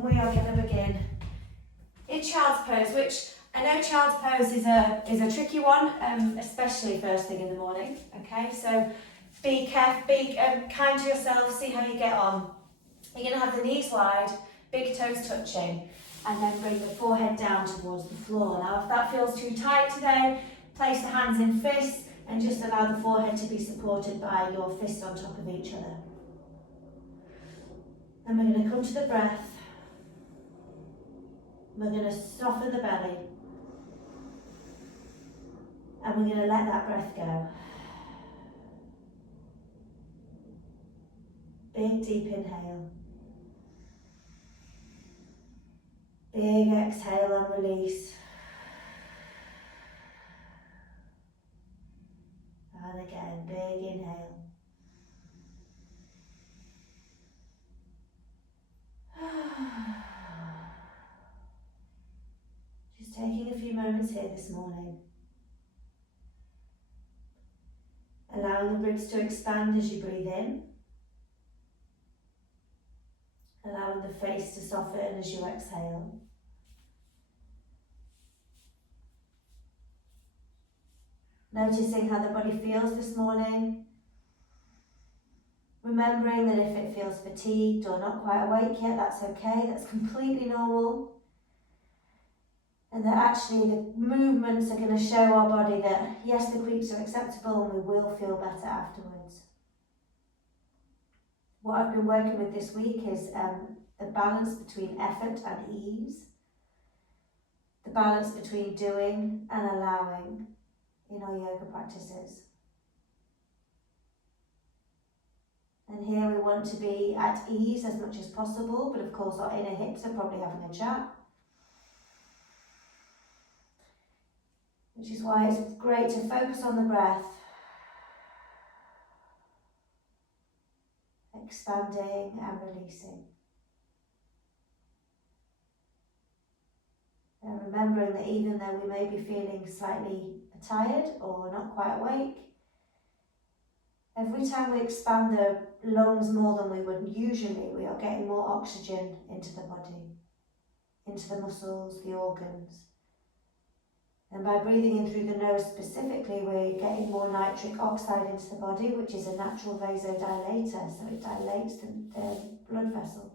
And we are going to begin in child's pose, which I know child's pose is a tricky one, especially first thing in the morning. Okay, so be careful, be kind to yourself, see how you get on. You're going to have the knees wide, big toes touching, and then bring the forehead down towards the floor. Now, if that feels too tight today, place the hands in fists and just allow the forehead to be supported by your fists on top of each other. And we're going to come to the breath. We're going to soften the belly. And we're going to let that breath go. Big deep inhale. Big exhale and release. And again, big inhale. Just taking a few moments here this morning. Allowing the ribs to expand as you breathe in. Allowing the face to soften as you exhale. Noticing how the body feels this morning. Remembering that if it feels fatigued or not quite awake yet, that's okay, that's completely normal. And that actually the movements are going to show our body that yes, the creeps are acceptable and we will feel better afterwards. What I've been working with this week is the balance between effort and ease. The balance between doing and allowing in our yoga practices. And here we want to be at ease as much as possible, but of course our inner hips are probably having a chat. Which is why it's great to focus on the breath. Expanding and releasing. And remembering that even though we may be feeling slightly tired or not quite awake, every time we expand the lungs more than we would usually, we are getting more oxygen into the body, into the muscles, the organs. And by breathing in through the nose specifically, we're getting more nitric oxide into the body, which is a natural vasodilator, so it dilates the blood vessels.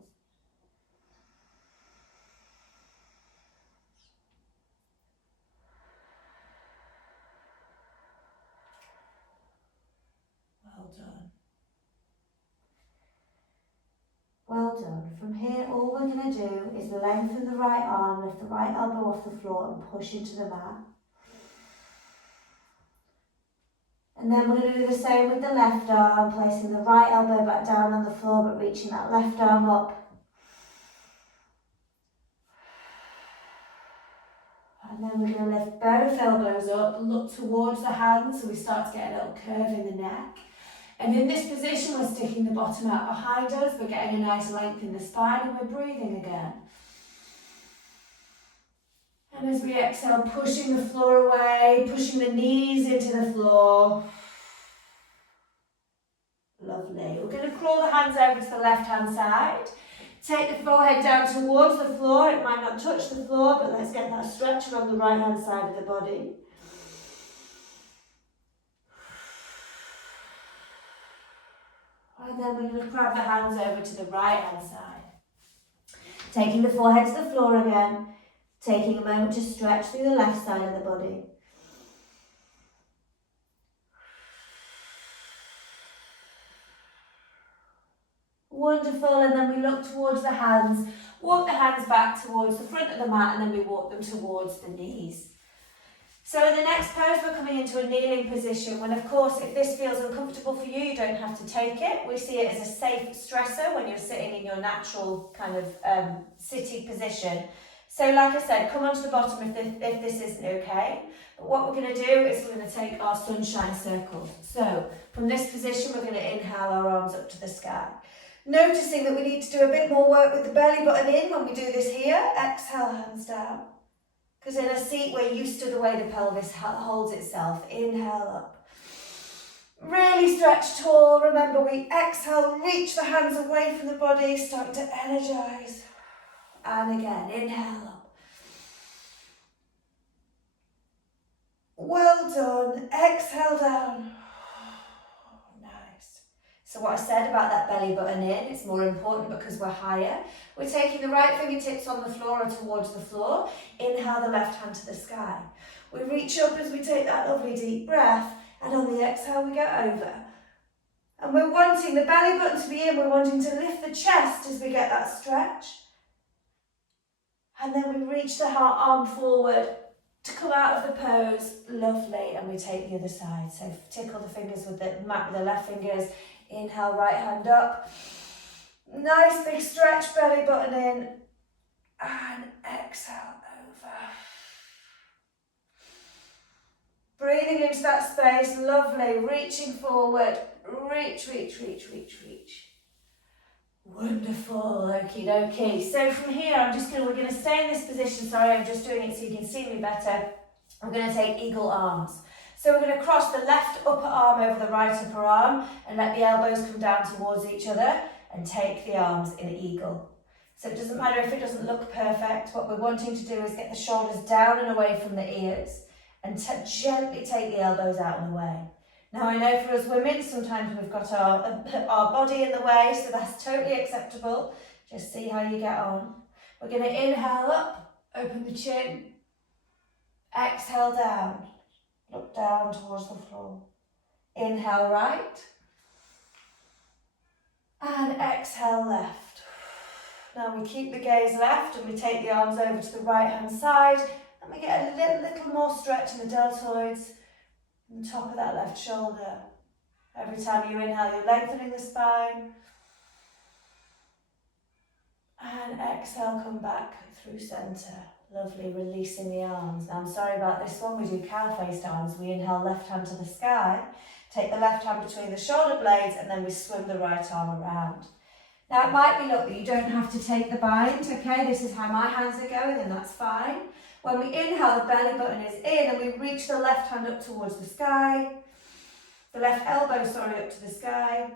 Well done. Well done. From here, all we're going to do is lengthen the right arm, lift the right elbow off the floor and push into the mat. And then we're going to do the same with the left arm, placing the right elbow back down on the floor but reaching that left arm up. And then we're going to lift both elbows up, look towards the hands so we start to get a little curve in the neck. And in this position, we're sticking the bottom out behind us, we're getting a nice length in the spine and we're breathing again. And as we exhale, pushing the floor away, pushing the knees into the floor. Lovely. We're going to crawl the hands over to the left-hand side. Take the forehead down towards the floor. It might not touch the floor, but let's get that stretch along the right-hand side of the body. And then we're going to grab the hands over to the right-hand side. Taking the forehead to the floor again. Taking a moment to stretch through the left side of the body. Wonderful, and then we look towards the hands, walk the hands back towards the front of the mat, and then we walk them towards the knees. So in the next pose, we're coming into a kneeling position, when of course, if this feels uncomfortable for you, you don't have to take it. We see it as a safe stressor when you're sitting in your natural kind of sitting position. So like I said, come onto the bottom if this isn't okay. But what we're going to do is we're going to take our sunshine circle. So from this position, we're going to inhale our arms up to the sky. Noticing that we need to do a bit more work with the belly button in when we do this here. Exhale, hands down. Because in a seat, we're used to the way the pelvis holds itself. Inhale up. Really stretch tall. Remember, we exhale, reach the hands away from the body, start to energize. And again, inhale up. Well done. Exhale down. Nice. So what I said about that belly button in, it's more important because we're higher. We're taking the right fingertips on the floor or towards the floor. Inhale the left hand to the sky. We reach up as we take that lovely deep breath, and on the exhale we go over. And we're wanting the belly button to be in, we're wanting to lift the chest as we get that stretch. And then we reach the arm forward to come out of the pose. Lovely. And we take the other side. So tickle the fingers with the mat with the left fingers. Inhale, right hand up. Nice big stretch, belly button in. And exhale over. Breathing into that space. Lovely. Reaching forward. Reach, reach, reach, reach, reach. Wonderful, okie dokie. So from here, we're going to stay in this position. Sorry, I'm just doing it so you can see me better. I'm going to take eagle arms. So we're going to cross the left upper arm over the right upper arm and let the elbows come down towards each other and take the arms in eagle. So it doesn't matter if it doesn't look perfect. What we're wanting to do is get the shoulders down and away from the ears and gently take the elbows out and away. Now I know for us women, sometimes we've got our body in the way, so that's totally acceptable. Just see how you get on. We're going to inhale up, open the chin, exhale down, look down towards the floor. Inhale right, and exhale left. Now we keep the gaze left and we take the arms over to the right hand side and we get a little more stretch in the deltoids. On the top of that left shoulder. Every time you inhale, you're lengthening the spine. And exhale, come back through centre. Lovely, releasing the arms. Now I'm sorry about this one, we do cow-faced arms. We inhale left hand to the sky, take the left hand between the shoulder blades, and then we swim the right arm around. Now it might be, look, that you don't have to take the bind, okay? This is how my hands are going, and that's fine. When we inhale, the belly button is in and we reach the left hand up towards the sky. The left elbow, up to the sky.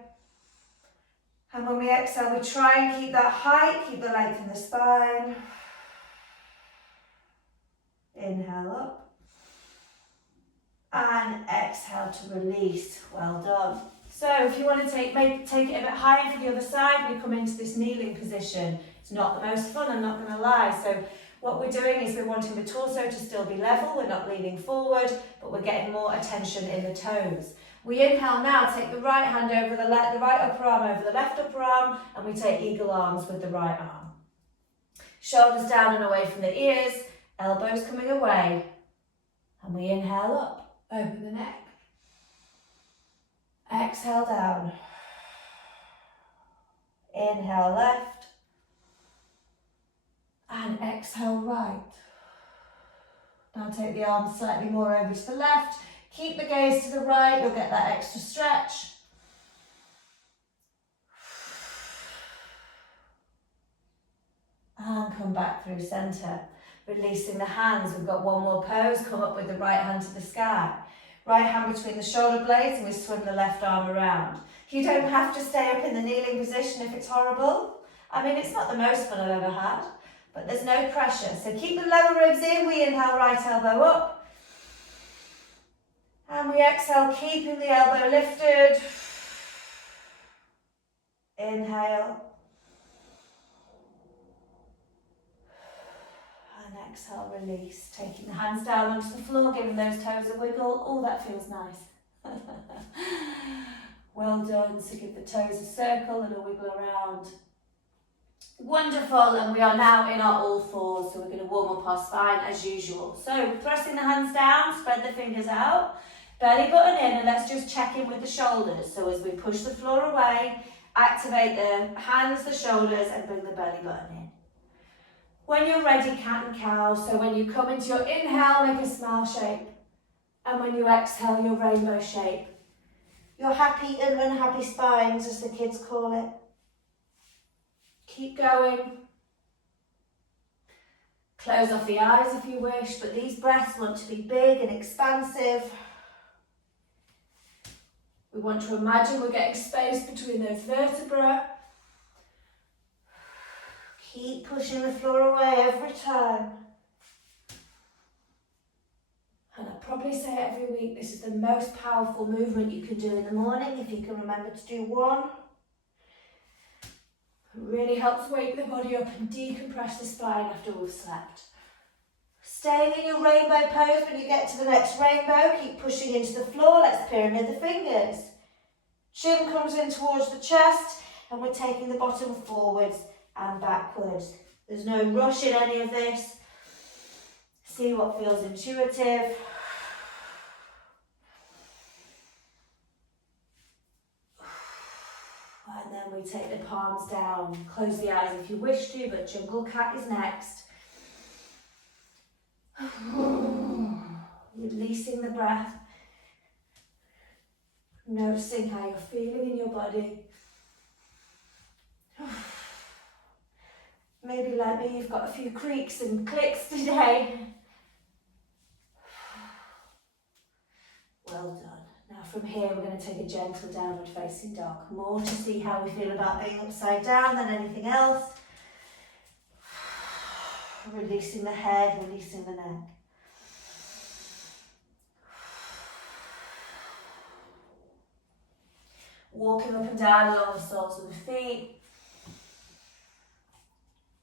And when we exhale, we try and keep that height, keep the length in the spine. Inhale up. And exhale to release. Well done. So if you want to take it a bit higher for the other side, we come into this kneeling position. It's not the most fun, I'm not going to lie. So what we're doing is we're wanting the torso to still be level, we're not leaning forward, but we're getting more attention in the toes. We inhale now, take the right hand over the right upper arm over the left upper arm, and we take eagle arms with the right arm. Shoulders down and away from the ears, elbows coming away, and we inhale up, open the neck. Exhale down. Inhale left. And exhale right. Now take the arms slightly more over to the left. Keep the gaze to the right, you'll get that extra stretch. And come back through centre. Releasing the hands, we've got one more pose. Come up with the right hand to the sky. Right hand between the shoulder blades and we swim the left arm around. You don't have to stay up in the kneeling position if it's horrible. I mean, it's not the most fun I've ever had. But there's no pressure. So keep the lower ribs in. We inhale, right elbow up. And we exhale, keeping the elbow lifted. Inhale. And exhale, release. Taking the hands down onto the floor, giving those toes a wiggle. Oh, that feels nice. Well done. So give the toes a circle and a wiggle around. Wonderful, and we are now in our all fours, so we're going to warm up our spine as usual. So pressing the hands down, spread the fingers out, belly button in, and let's just check in with the shoulders. So as we push the floor away, activate the hands, the shoulders, and bring the belly button in. When you're ready, cat and cow. So when you come into your inhale, make a smile shape, and when you exhale, your rainbow shape. Your happy and unhappy spines, as the kids call it. Keep going. Close off the eyes if you wish, but these breaths want to be big and expansive. We want to imagine we're getting space between those vertebrae. Keep pushing the floor away every time. And I probably say it every week, this is the most powerful movement you can do in the morning if you can remember to do one. It really helps wake the body up and decompress the spine after we've slept. Staying in your rainbow pose when you get to the next rainbow, keep pushing into the floor, let's pyramid the fingers. Chin comes in towards the chest and we're taking the bottom forwards and backwards. There's no rush in any of this. See what feels intuitive. And then we take the palms down. Close the eyes if you wish to, but jungle cat is next. Releasing the breath. Noticing how you're feeling in your body. Maybe like me, you've got a few creaks and clicks today. Well done. Now from here we're going to take a gentle downward facing dog. More to see how we feel about being upside down than anything else. Releasing the head, releasing the neck. Walking up and down along the soles of the feet.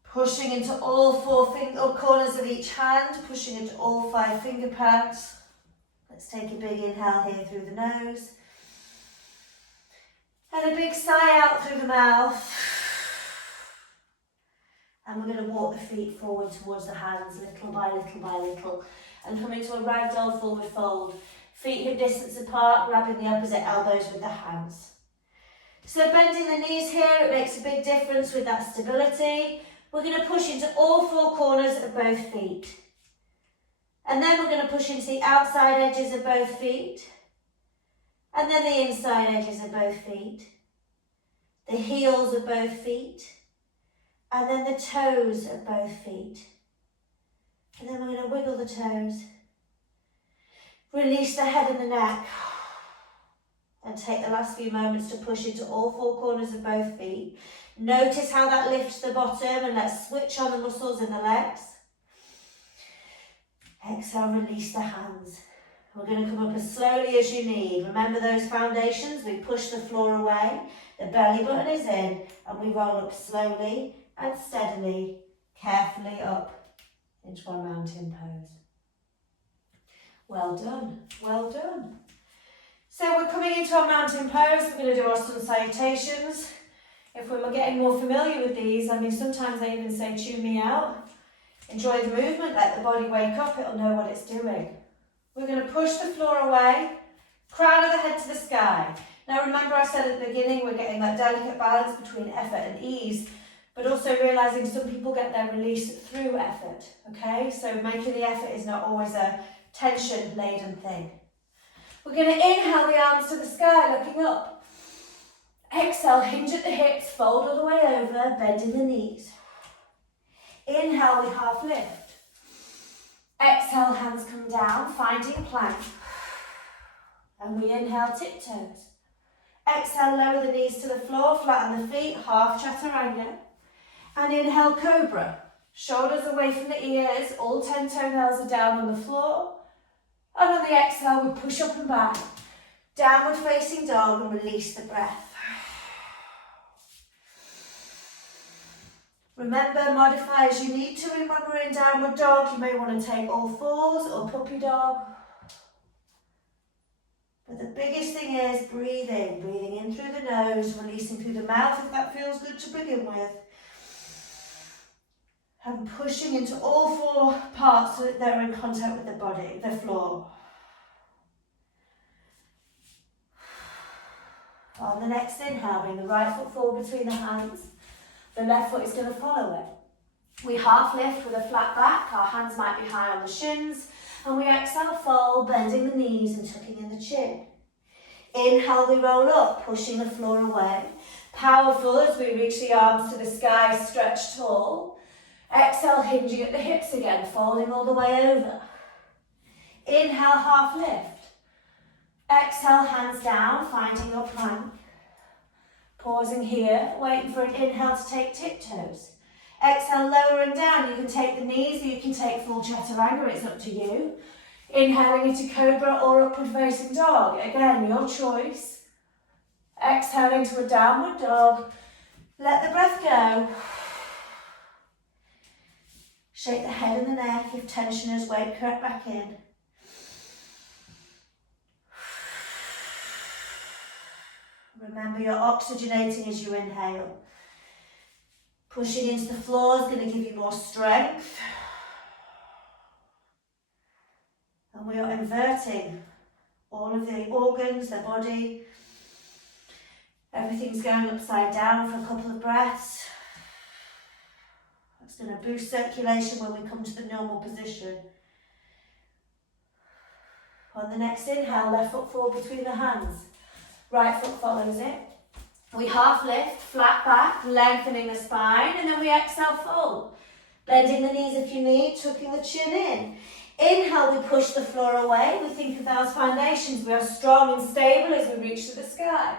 Pushing into all four corners of each hand, pushing into all 5 finger pads. Let's take a big inhale here through the nose. And a big sigh out through the mouth. And we're going to walk the feet forward towards the hands, little by little by little. And come into a ragdoll forward fold. Feet hip distance apart, grabbing the opposite elbows with the hands. So bending the knees here, it makes a big difference with that stability. We're going to push into all 4 corners of both feet. And then we're going to push into the outside edges of both feet. And then the inside edges of both feet. The heels of both feet. And then the toes of both feet. And then we're going to wiggle the toes. Release the head and the neck. And take the last few moments to push into all 4 corners of both feet. Notice how that lifts the bottom, and let's switch on the muscles in the legs. Exhale, release the hands. We're going to come up as slowly as you need. Remember those foundations, we push the floor away, the belly button is in, and we roll up slowly and steadily, carefully up into our mountain pose. Well done, well done. So we're coming into our mountain pose, we're going to do our sun salutations. If we're getting more familiar with these, I mean, sometimes they even say, tune me out. Enjoy the movement, let the body wake up, it'll know what it's doing. We're going to push the floor away, crown of the head to the sky. Now remember I said at the beginning, we're getting that delicate balance between effort and ease, but also realising some people get their release through effort, okay? So making the effort is not always a tension-laden thing. We're going to inhale the arms to the sky, looking up. Exhale, hinge at the hips, fold all the way over, bending the knees. Inhale, we half lift. Exhale, hands come down, finding plank. And we inhale, tiptoes. Exhale, lower the knees to the floor, flatten the feet, half chaturanga. And inhale, cobra. Shoulders away from the ears, all 10 toenails are down on the floor. And on the exhale, we push up and back. Downward facing dog and release the breath. Remember, modify as you need to when we're in downward dog. You may want to take all 4s or puppy dog. But the biggest thing is breathing. Breathing in through the nose, releasing through the mouth if that feels good to begin with. And pushing into all 4 parts that are in contact with the body, the floor. On the next inhale, bring the right foot forward between the hands. The left foot is going to follow it. We half lift with a flat back. Our hands might be high on the shins. And we exhale, fold, bending the knees and tucking in the chin. Inhale, we roll up, pushing the floor away. Powerful as we reach the arms to the sky, stretch tall. Exhale, hinging at the hips again, folding all the way over. Inhale, half lift. Exhale, hands down, finding your plank. Pausing here, waiting for an inhale to take tiptoes. Exhale, lowering down. You can take the knees or you can take full chaturanga, it's up to you. Inhaling into cobra or upward facing dog. Again, your choice. Exhale into a downward dog. Let the breath go. Shake the head and the neck. If tension is, weight correct back in. Remember, you're oxygenating as you inhale. Pushing into the floor is going to give you more strength. And we are inverting all of the organs, the body. Everything's going upside down for a couple of breaths. That's going to boost circulation when we come to the normal position. On the next inhale, left foot forward between the hands. Right foot follows it. We half lift, flat back, lengthening the spine, and then we exhale full. Bending the knees if you need, tucking the chin in. Inhale, we push the floor away. We think of those foundations. We are strong and stable as we reach to the sky.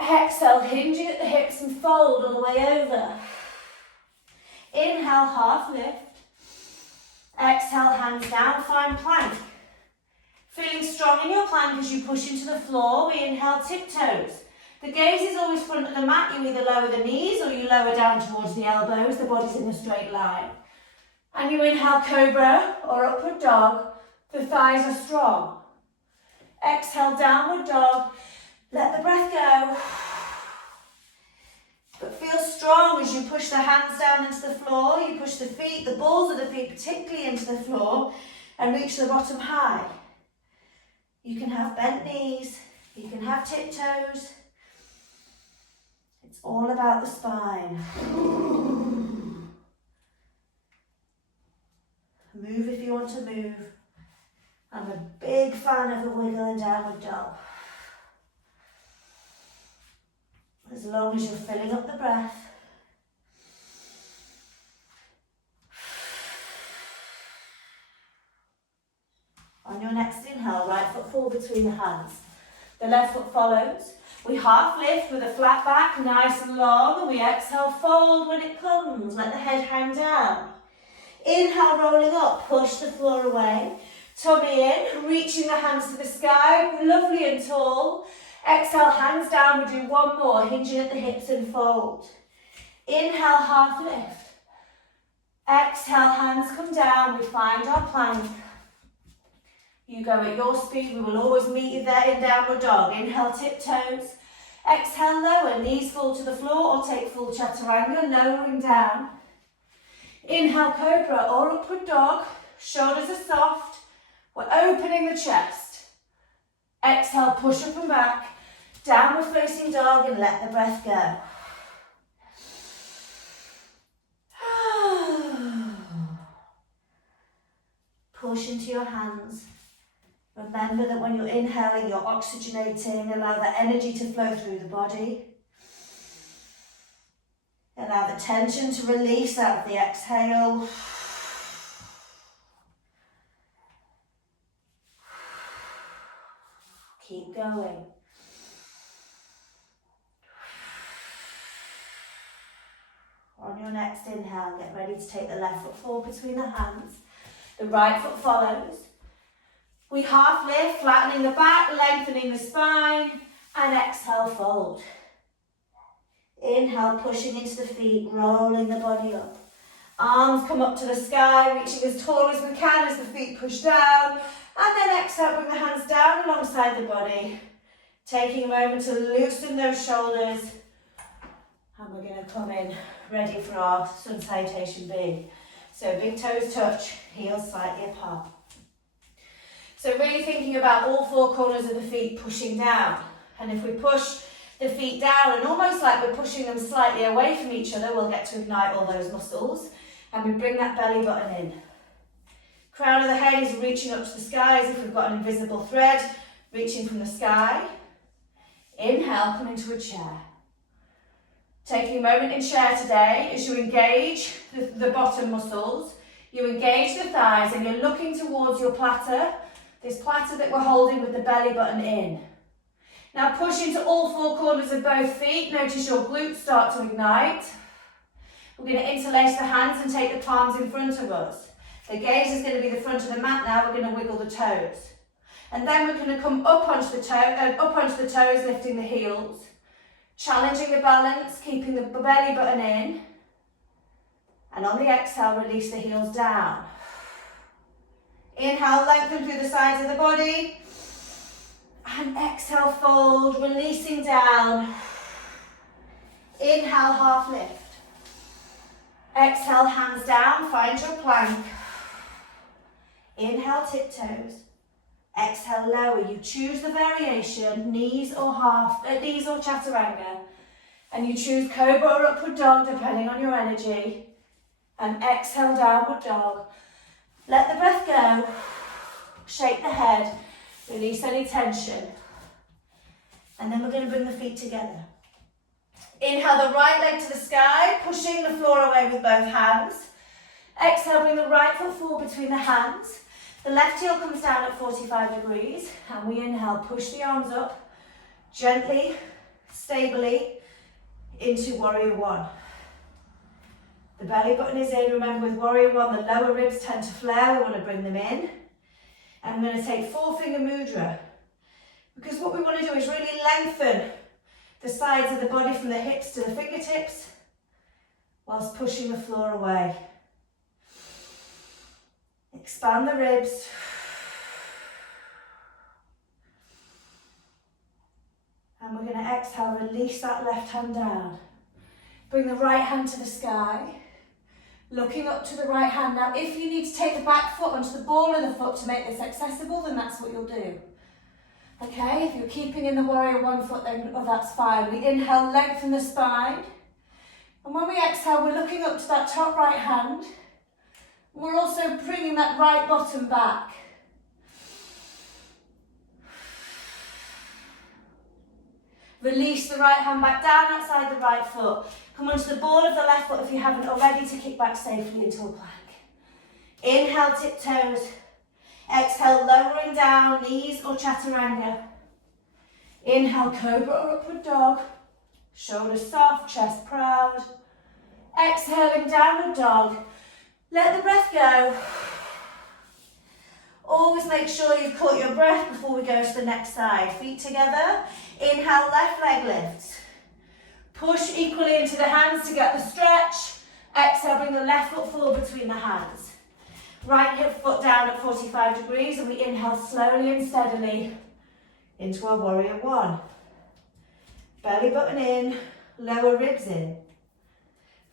Exhale, hinging at the hips and fold all the way over. Inhale, half lift. Exhale, hands down, find plank. Feeling strong in your plank as you push into the floor, we inhale tiptoes. The gaze is always front of the mat. You either lower the knees or you lower down towards the elbows. The body's in a straight line. And you inhale cobra or upward dog. The thighs are strong. Exhale, downward dog. Let the breath go. But feel strong as you push the hands down into the floor. You push the feet, the balls of the feet particularly into the floor and reach the bottom high. You can have bent knees. You can have tiptoes. It's all about the spine. Move if you want to move. I'm a big fan of the wiggle and downward dog. As long as you're filling up the breath. On your next inhale, right foot forward between the hands. The left foot follows. We half lift with a flat back, nice and long, and we exhale, fold when it comes. Let the head hang down. Inhale, rolling up, push the floor away. Tummy in, reaching the hands to the sky, lovely and tall. Exhale, hands down, we do one more, hinging at the hips and fold. Inhale, half lift. Exhale, hands come down, we find our plank. You go at your speed, we will always meet you there in downward dog. Inhale, tiptoes. Exhale, lower, knees fall to the floor or take full chaturanga, lowering down. Inhale, cobra or upward dog. Shoulders are soft. We're opening the chest. Exhale, push up and back. Downward facing dog and let the breath go. Push into your hands. Remember that when you're inhaling, you're oxygenating. Allow the energy to flow through the body. Allow the tension to release out of the exhale. Keep going. On your next inhale, get ready to take the left foot forward between the hands. The right foot follows. We half lift, flattening the back, lengthening the spine, and exhale, fold. Inhale, pushing into the feet, rolling the body up. Arms come up to the sky, reaching as tall as we can as the feet push down. And then exhale, bring the hands down alongside the body. Taking a moment to loosen those shoulders. And we're going to come in, ready for our sun salutation B. So big toes touch, heels slightly apart. So really thinking about all four corners of the feet pushing down. And if we push the feet down and almost like we're pushing them slightly away from each other, we'll get to ignite all those muscles. And we bring that belly button in. Crown of the head is reaching up to the sky as if we've got an invisible thread reaching from the sky. Inhale, come into a chair. Taking a moment in chair today as you engage the bottom muscles, you engage the thighs and you're looking towards your platter, this platter that we're holding with the belly button in. Now push into all four corners of both feet. Notice your glutes start to ignite. We're going to interlace the hands and take the palms in front of us. The gaze is going to be the front of the mat now. We're going to wiggle the toes. And then we're going to come up onto the toes, lifting the heels. Challenging the balance, keeping the belly button in. And on the exhale, release the heels down. Inhale, lengthen through the sides of the body. And exhale, fold, releasing down. Inhale, half lift. Exhale, hands down, find your plank. Inhale, tiptoes. Exhale, lower. You choose the variation, knees or chaturanga. And you choose cobra or upward dog, depending on your energy. And exhale, downward dog. Let the breath go. Shake the head. Release any tension. And then we're going to bring the feet together. Inhale the right leg to the sky, pushing the floor away with both hands. Exhale, bring the right foot forward between the hands. The left heel comes down at 45 degrees. And we inhale, push the arms up, gently, stably, into warrior one. The belly button is in. Remember, with warrior one, the lower ribs tend to flare. We want to bring them in. And I'm going to take four-finger mudra. Because what we want to do is really lengthen the sides of the body from the hips to the fingertips, whilst pushing the floor away. Expand the ribs. And we're going to exhale, release that left hand down. Bring the right hand to the sky, looking up to the right hand. Now, if you need to take the back foot onto the ball of the foot to make this accessible, then that's what you'll do. Okay, if you're keeping in the warrior one foot, then that's fine. We inhale, lengthen the spine. And when we exhale, we're looking up to that top right hand. We're also bringing that right bottom back. Release the right hand back down outside the right foot. Come onto the ball of the left foot if you haven't already to kick back safely into a plank. Inhale, tiptoes. Exhale, lowering down, knees or chaturanga. Inhale, cobra or upward dog. Shoulders soft, chest proud. Exhaling, downward dog. Let the breath go. Always make sure you've caught your breath before we go to the next side. Feet together. Inhale, left leg lifts. Push equally into the hands to get the stretch. Exhale, bring the left foot forward between the hands. Right hip foot down at 45 degrees, and we inhale slowly and steadily into our warrior one. Belly button in, lower ribs in.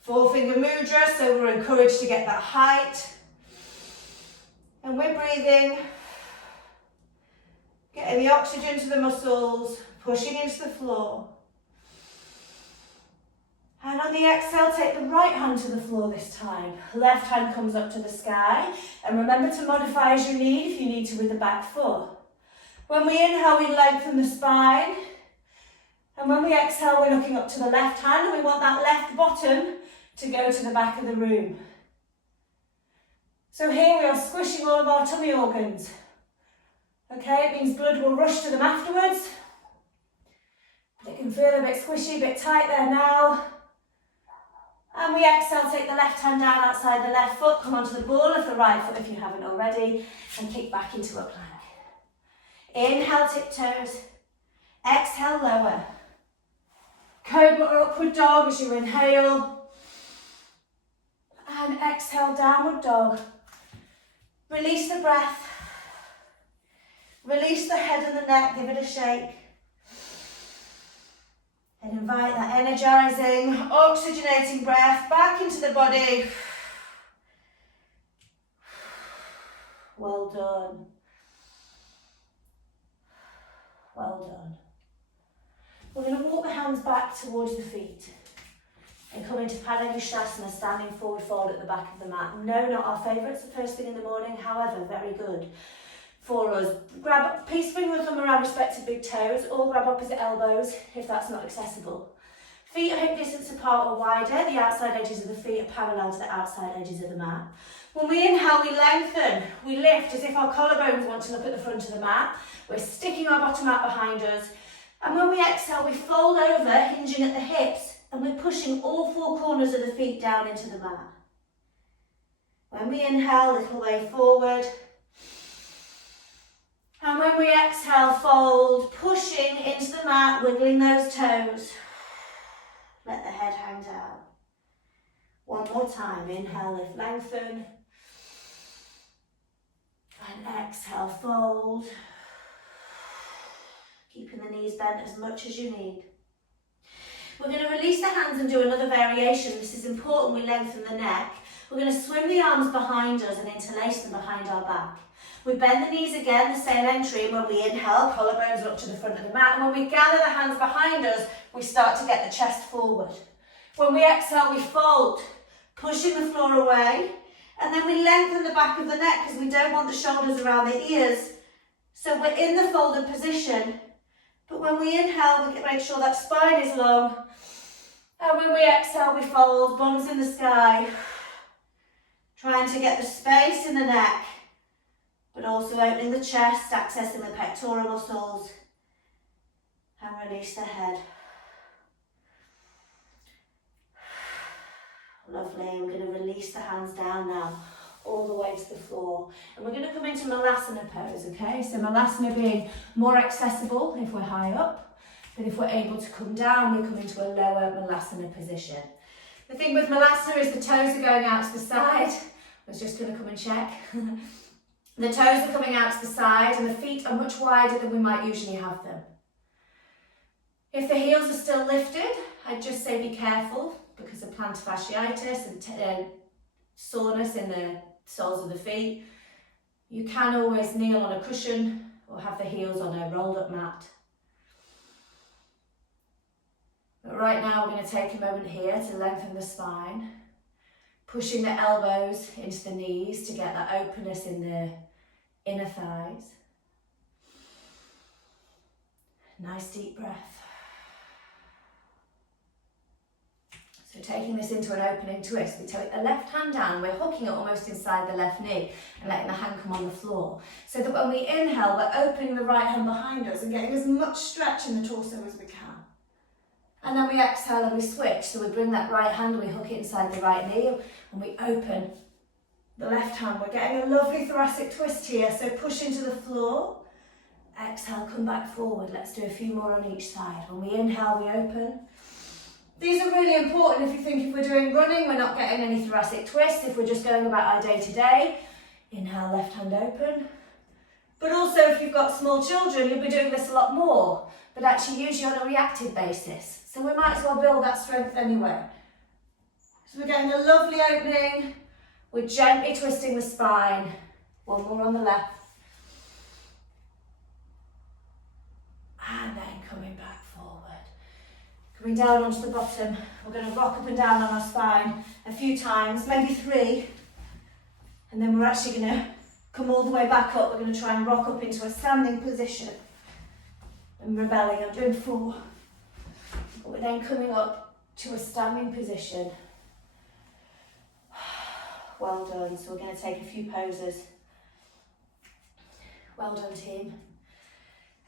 Four-finger mudra, so we're encouraged to get that height. And we're breathing, getting the oxygen to the muscles, pushing into the floor. And on the exhale, take the right hand to the floor this time. Left hand comes up to the sky. And remember to modify as you need, if you need to, with the back foot. When we inhale, we lengthen the spine. And when we exhale, we're looking up to the left hand. And we want that left bottom to go to the back of the room. So here we are squishing all of our tummy organs. Okay, it means blood will rush to them afterwards. It can feel a bit squishy, a bit tight there now. And we exhale, take the left hand down outside the left foot, come onto the ball of the right foot if you haven't already, and kick back into a plank. Inhale, tiptoes. Exhale, lower. Cobra or upward dog as you inhale. And exhale, downward dog. Release the breath. Release the head and the neck, give it a shake. And invite that energizing, oxygenating breath back into the body. Well done. Well done. We're going to walk the hands back towards the feet and come into Padangusthasana, standing forward fold at the back of the mat. No, not our favourites the first thing in the morning, however, very good for us. Grab peacefully with them around respective big toes, or grab opposite elbows if that's not accessible. Feet are hip distance apart or wider. The outside edges of the feet are parallel to the outside edges of the mat. When we inhale, we lengthen, we lift as if our collarbones want to look at the front of the mat. We're sticking our bottom out behind us. And when we exhale, we fold over, hinging at the hips And we're pushing all four corners of the feet down into the mat. When we inhale, little way forward. And when we exhale, fold, pushing into the mat, wiggling those toes. Let the head hang down. One more time, inhale, lift, lengthen. And exhale, fold. Keeping the knees bent as much as you need. We're going to release the hands and do another variation. This is important, we lengthen the neck. We're going to swim the arms behind us and interlace them behind our back. We bend the knees again, the same entry. When we inhale, collarbones look to the front of the mat. And when we gather the hands behind us, we start to get the chest forward. When we exhale, we fold, pushing the floor away. And then we lengthen the back of the neck because we don't want the shoulders around the ears. So we're in the folded position. But when we inhale, we make sure that spine is long. And when we exhale, we fold, bums in the sky. Trying to get the space in the neck, but also opening the chest, accessing the pectoral muscles. And release the head. Lovely, we're going to release the hands down now, all the way to the floor. And we're going to come into Malasana pose, okay? So Malasana being more accessible if we're high up, but if we're able to come down, we come into a lower Malasana position. The thing with Malasana is the toes are going out to the side. I was just going to come and check. The toes are coming out to the side and the feet are much wider than we might usually have them. If the heels are still lifted, I'd just say be careful because of plantar fasciitis and soreness in the soles of the feet. You can always kneel on a cushion or have the heels on a rolled up mat. But right now we're going to take a moment here to lengthen the spine, pushing the elbows into the knees to get that openness in the inner thighs. Nice deep breath. So taking this into an opening twist, we take the left hand down, we're hooking it almost inside the left knee and letting the hand come on the floor. So that when we inhale, we're opening the right hand behind us and getting as much stretch in the torso as we can. And then we exhale and we switch. So we bring that right hand, we hook it inside the right knee and we open the left hand. We're getting a lovely thoracic twist here. So push into the floor. Exhale, come back forward. Let's do a few more on each side. When we inhale, we open. These are really important if you think if we're doing running, we're not getting any thoracic twist. If we're just going about our day-to-day, inhale, left hand open. But also if you've got small children, you'll be doing this a lot more, but actually usually on a reactive basis. So we might as well build that strength anyway. So we're getting a lovely opening. We're gently twisting the spine. One more on the left. And then coming back forward. Coming down onto the bottom. We're going to rock up and down on our spine a few times, maybe 3. And then we're actually going to come all the way back up. We're going to try and rock up into a standing position. And rebelling, I'm doing 4. But we're then coming up to a standing position. Well done. So we're going to take a few poses. Well done, team.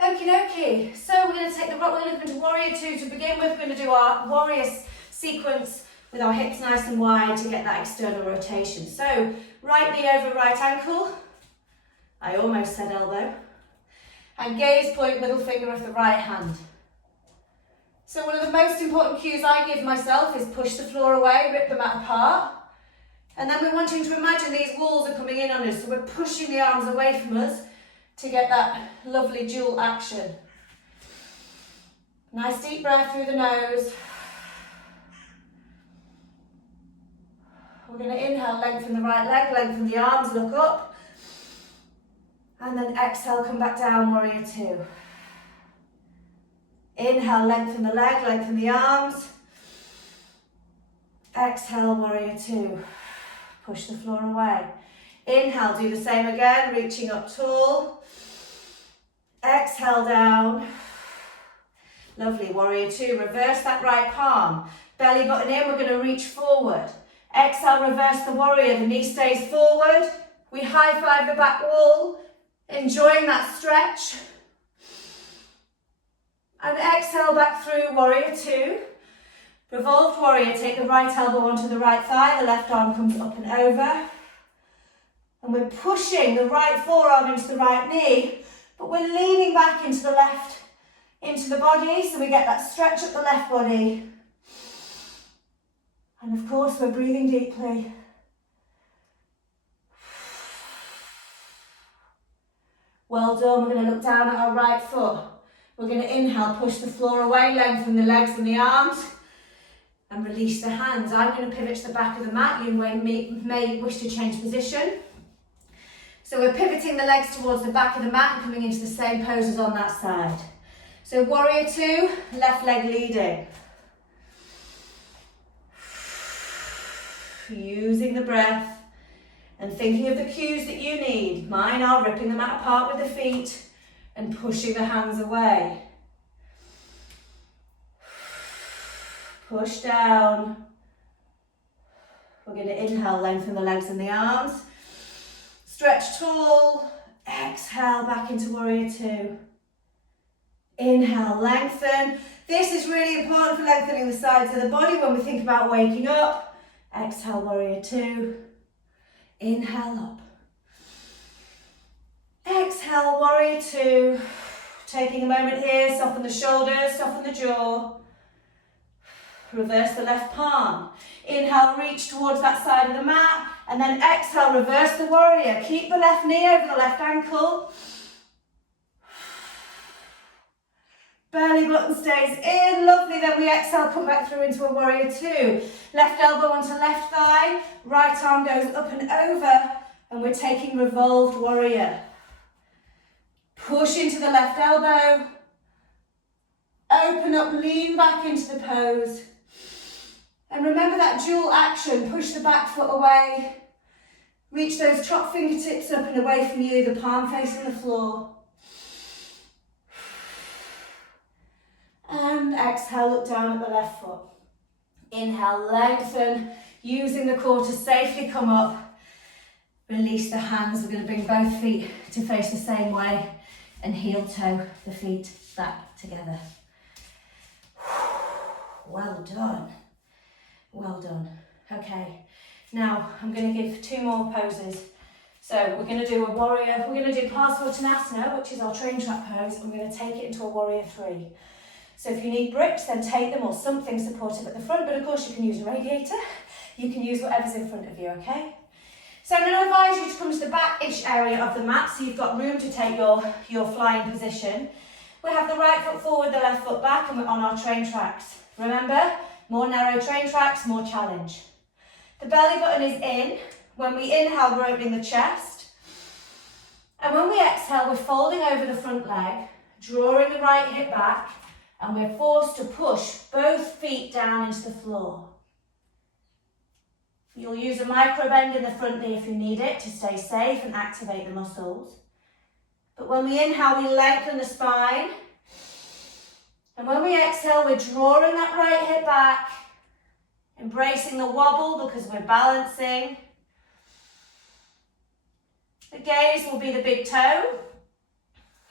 Okie dokie. So we're going to take the rock. We're going to go into Warrior 2 to begin with. We're going to do our Warrior sequence with our hips nice and wide to get that external rotation. So right knee over right ankle. I almost said elbow. And gaze, point, middle finger of the right hand. So one of the most important cues I give myself is push the floor away, rip the mat apart. And then we're wanting to imagine these walls are coming in on us, so we're pushing the arms away from us to get that lovely dual action. Nice deep breath through the nose. We're going to inhale, lengthen the right leg, lengthen the arms, look up. And then exhale, come back down, Warrior 2. Inhale, lengthen the leg, lengthen the arms. Exhale, Warrior 2. Push the floor away. Inhale, do the same again, reaching up tall. Exhale down. Lovely, Warrior 2. Reverse that right palm. Belly button in, we're going to reach forward. Exhale, reverse the warrior. The knee stays forward. We high five the back wall. Enjoying that stretch. And exhale back through Warrior 2. Revolved warrior, take the right elbow onto the right thigh, the left arm comes up and over. And we're pushing the right forearm into the right knee, but we're leaning back into the left, into the body, so we get that stretch up the left body. And of course, we're breathing deeply. Well done. We're going to look down at our right foot. We're going to inhale, push the floor away, lengthen the legs and the arms, and release the hands. I'm going to pivot to the back of the mat. You may wish to change position. So we're pivoting the legs towards the back of the mat and coming into the same pose as on that side. So warrior two, left leg leading. Using the breath and thinking of the cues that you need. Mine are ripping the mat apart with the feet and pushing the hands away. Push down. We're going to inhale, lengthen the legs and the arms. Stretch tall. Exhale, back into warrior two. Inhale, lengthen. This is really important for lengthening the sides of the body when we think about waking up. Exhale, warrior two. Inhale up. Exhale, warrior two. Taking a moment here, soften the shoulders, soften the jaw. Reverse the left palm. Inhale, reach towards that side of the mat. And then exhale, reverse the warrior. Keep the left knee over the left ankle. Belly button stays in. Lovely. Then we exhale, come back through into a warrior two. Left elbow onto left thigh. Right arm goes up and over. And we're taking revolved warrior. Push into the left elbow. Open up, lean back into the pose. And remember that dual action. Push the back foot away. Reach those top fingertips up and away from you, the palm facing the floor. And exhale, look down at the left foot. Inhale, lengthen, using the core to safely come up. Release the hands. We're going to bring both feet to face the same way and heel toe the feet back together. Well done. Well done. Okay, now I'm going to give two more poses. So we're going to do a warrior, we're going to do Parsvottanasana, which is our train track pose, and we're going to take it into a warrior three. So if you need bricks, then take them, or something supportive at the front, but of course you can use a radiator. You can use whatever's in front of you, okay? So I'm going to advise you to come to the back-ish area of the mat, so you've got room to take your flying position. We have the right foot forward, the left foot back, and we're on our train tracks. Remember, more narrow train tracks, more challenge. The belly button is in. When we inhale, we're opening the chest. And when we exhale, we're folding over the front leg, drawing the right hip back, and we're forced to push both feet down into the floor. You'll use a micro bend in the front knee if you need it to stay safe and activate the muscles. But when we inhale, we lengthen the spine. And when we exhale, we're drawing that right hip back, embracing the wobble because we're balancing. The gaze will be the big toe.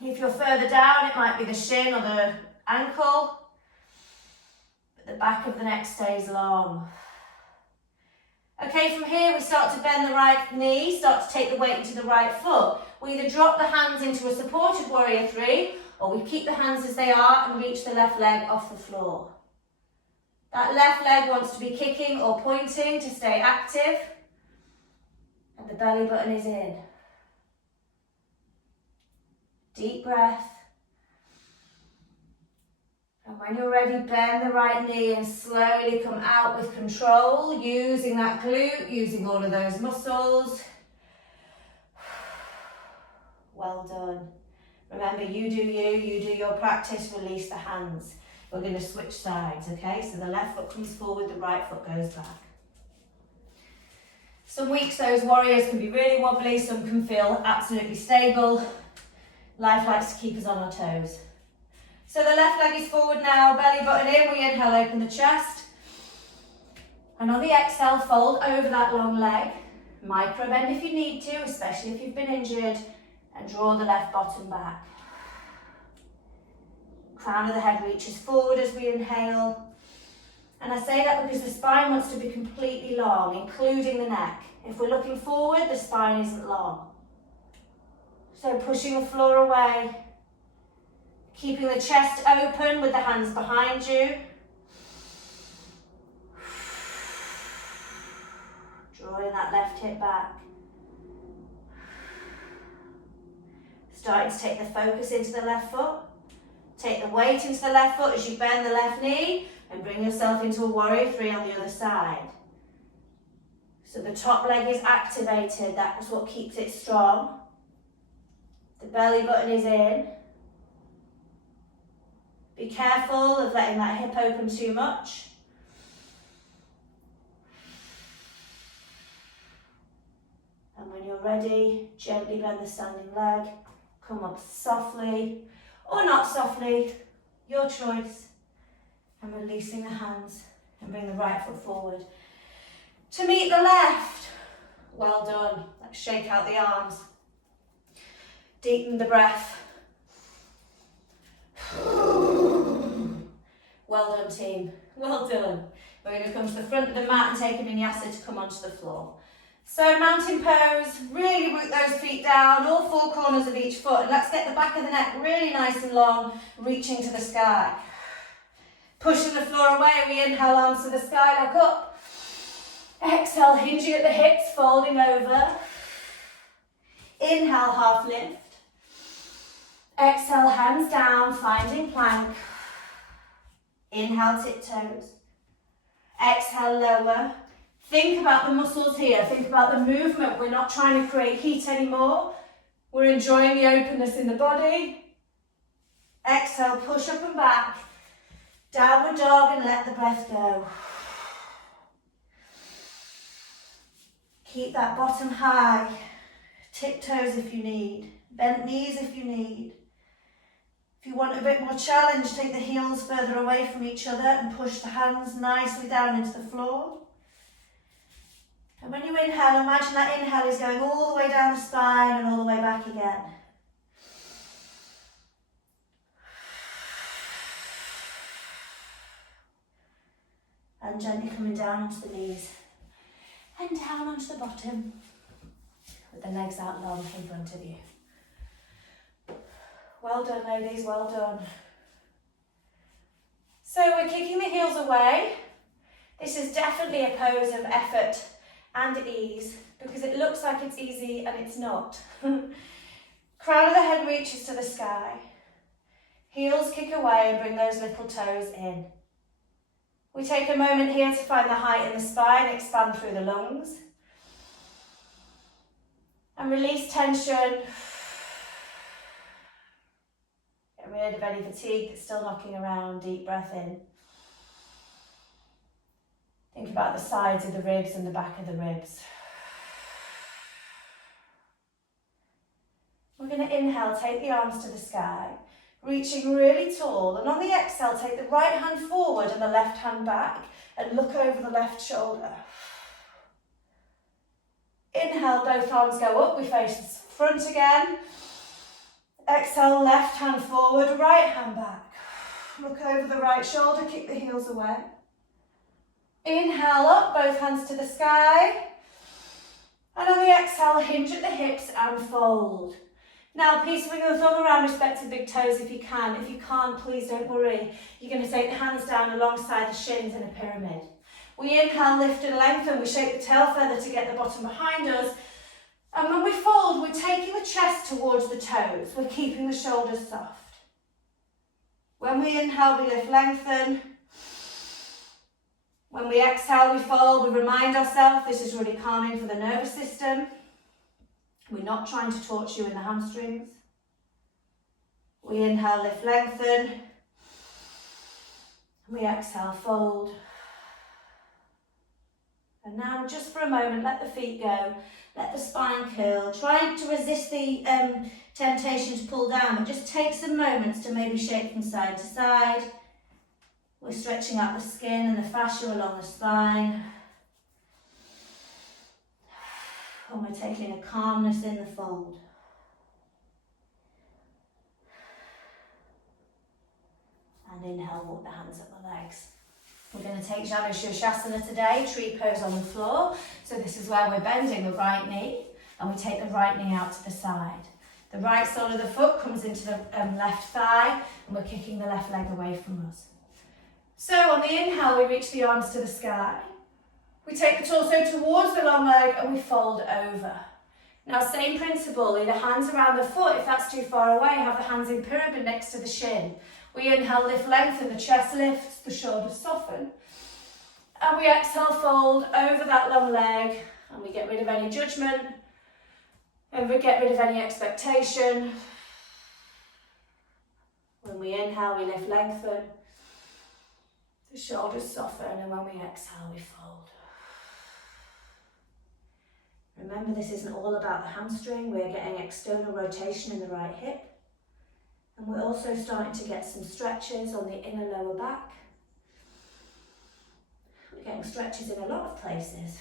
If you're further down, it might be the shin or the ankle. But the back of the neck stays long. Okay, from here we start to bend the right knee, start to take the weight into the right foot. We either drop the hands into a supported warrior three, or we keep the hands as they are and reach the left leg off the floor. That left leg wants to be kicking or pointing to stay active. And the belly button is in. Deep breath. And when you're ready, bend the right knee and slowly come out with control, using that glute, using all of those muscles. Well done. Remember, you do your practice, release the hands. We're going to switch sides, okay? So the left foot comes forward, the right foot goes back. Some weeks those warriors can be really wobbly, some can feel absolutely stable. Life likes to keep us on our toes. So the left leg is forward now, belly button in, we inhale, open the chest. And on the exhale, fold over that long leg. Micro bend if you need to, especially if you've been injured. And draw the left bottom back. Crown of the head reaches forward as we inhale. And I say that because the spine wants to be completely long, including the neck. If we're looking forward, the spine isn't long. So pushing the floor away, keeping the chest open with the hands behind you. Drawing that left hip back. Starting to take the focus into the left foot. Take the weight into the left foot as you bend the left knee and bring yourself into a warrior 3 on the other side. So the top leg is activated, that's what keeps it strong. The belly button is in. Be careful of letting that hip open too much. And when you're ready, gently bend the standing leg, come up softly or not softly, your choice, and releasing the hands and bring the right foot forward to meet the left. Well done. Let's shake out the arms. Deepen the breath. Well done, team. Well done. We're going to come to the front of the mat and take a vinyasa to come onto the floor. So mountain pose, really root those feet down, all 4 corners of each foot. And let's get the back of the neck really nice and long, reaching to the sky. Pushing the floor away, we inhale, arms to the sky, look up. Exhale, hinging at the hips, folding over. Inhale, half lift. Exhale, hands down, finding plank. Inhale, tiptoes. Exhale, lower. Think about the muscles here. Think about the movement. We're not trying to create heat anymore. We're enjoying the openness in the body. Exhale, push up and back. Downward dog and let the breath go. Keep that bottom high. Tiptoes if you need. Bent knees if you need. If you want a bit more challenge, take the heels further away from each other and push the hands nicely down into the floor. And when you inhale, imagine that inhale is going all the way down the spine and all the way back again. And gently coming down onto the knees and down onto the bottom with the legs out long in front of you. Well done, ladies, well done. So we're kicking the heels away. This is definitely a pose of effort and ease because it looks like it's easy and it's not. Crown of the head reaches to the sky. Heels kick away and bring those little toes in. We take a moment here to find the height in the spine, expand through the lungs. And release tension. Get rid of any fatigue that's still knocking around. Deep breath in. Think about the sides of the ribs and the back of the ribs. We're going to inhale, take the arms to the sky, reaching really tall. And on the exhale, take the right hand forward and the left hand back and look over the left shoulder. Inhale, both arms go up, we face the front again. Exhale, left hand forward, right hand back. Look over the right shoulder, kick the heels away. Inhale up, both hands to the sky. And on the exhale, hinge at the hips and fold. Now, peace swing the thumb around respecting big toes if you can. If you can't, please don't worry. You're going to take the hands down alongside the shins in a pyramid. We inhale, lift and lengthen. We shake the tail feather to get the bottom behind us. And when we fold, we're taking the chest towards the toes. We're keeping the shoulders soft. When we inhale, we lift, lengthen. When we exhale, we fold. We remind ourselves this is really calming for the nervous system. We're not trying to torture you in the hamstrings. We inhale, lift, lengthen. We exhale, fold. And now, just for a moment, let the feet go. Let the spine curl. Try to resist the temptation to pull down, but just take some moments to maybe shake from side to side. We're stretching out the skin and the fascia along the spine. And we're taking a calmness in the fold. And inhale, walk the hands up the legs. We're going to take Janu Shirshasana today, tree pose on the floor. So this is where we're bending the right knee and we take the right knee out to the side. The right sole of the foot comes into the left thigh and we're kicking the left leg away from us. So on the inhale, we reach the arms to the sky. We take the torso towards the long leg and we fold over. Now same principle, either hands around the foot, if that's too far away, have the hands in pyramid next to the shin. We inhale, lift, lengthen, the chest lifts, the shoulders soften. And we exhale, fold over that long leg, and we get rid of any judgment, and we get rid of any expectation. When we inhale, we lift, lengthen, the shoulders soften, and when we exhale, we fold. Remember, this isn't all about the hamstring, we're getting external rotation in the right hip. And we're also starting to get some stretches on the inner lower back. We're getting stretches in a lot of places.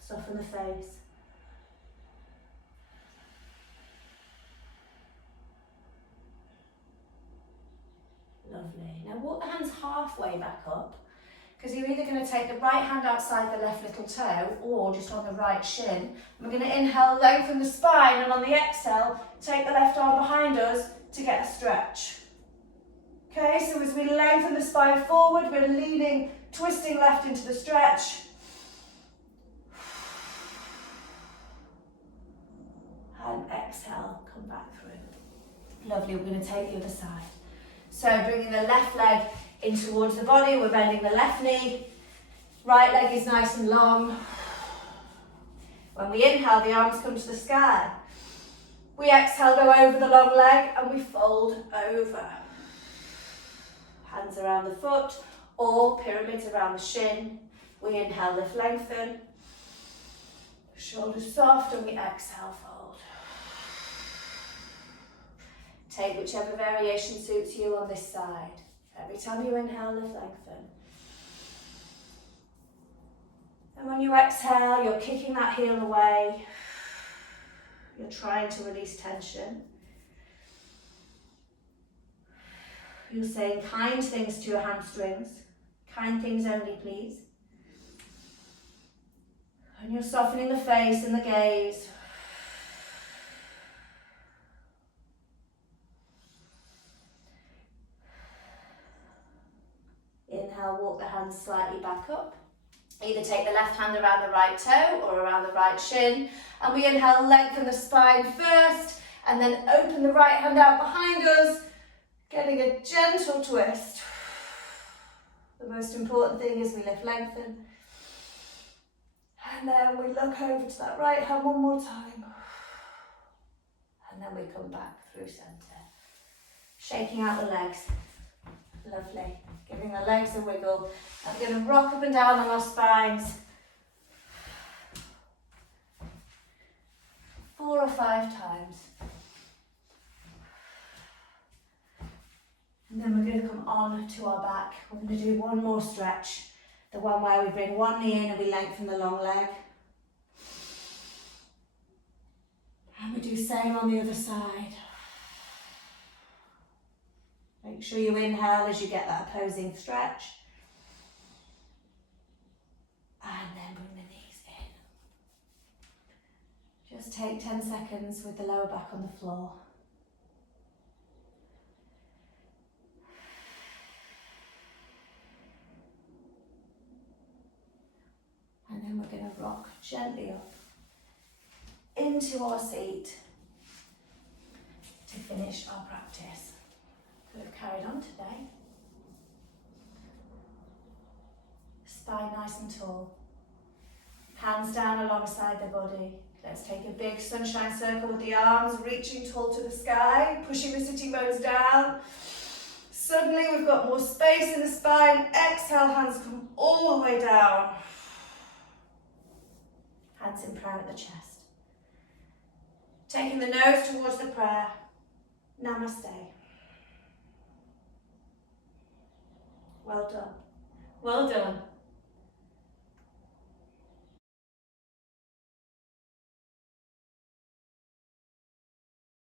Soften the face. Lovely. Now walk the hands halfway back up, because you're either going to take the right hand outside the left little toe or just on the right shin. We're going to inhale, lengthen the spine, and on the exhale, take the left arm behind us to get a stretch. Okay, so as we lengthen the spine forward, we're leaning, twisting left into the stretch. And exhale, come back through. Lovely, we're going to take the other side. So bringing the left leg in towards the body, we're bending the left knee, right leg is nice and long. When we inhale, the arms come to the sky. We exhale, go over the long leg and we fold over. Hands around the foot or pyramids around the shin. We inhale, lift, lengthen. Shoulders soft and we exhale, fold. Take whichever variation suits you on this side. Every time you inhale, lift, lengthen. And when you exhale, you're kicking that heel away. You're trying to release tension. You're saying kind things to your hamstrings. Kind things only, please. And you're softening the face and the gaze. Inhale, walk the hands slightly back up. Either take the left hand around the right toe or around the right shin. And we inhale, lengthen the spine first, and then open the right hand out behind us, getting a gentle twist. The most important thing is we lift, lengthen. And then we look over to that right hand one more time. And then we come back through center. Shaking out the legs. Lovely. Giving the legs a wiggle. And we're going to rock up and down on our spines. 4 or 5 times. And then we're going to come on to our back. We're going to do one more stretch. The one where we bring one knee in and we lengthen the long leg. And we do same on the other side. Make sure you inhale as you get that opposing stretch. And then bring the knees in. Just take 10 seconds with the lower back on the floor. And then we're going to rock gently up into our seat to finish our practice. Could have carried on today. Spine nice and tall. Hands down alongside the body. Let's take a big sunshine circle with the arms reaching tall to the sky, pushing the sitting bones down. Suddenly we've got more space in the spine. Exhale, hands come all the way down. Hands in prayer at the chest. Taking the nose towards the prayer. Namaste. Well done. Well done.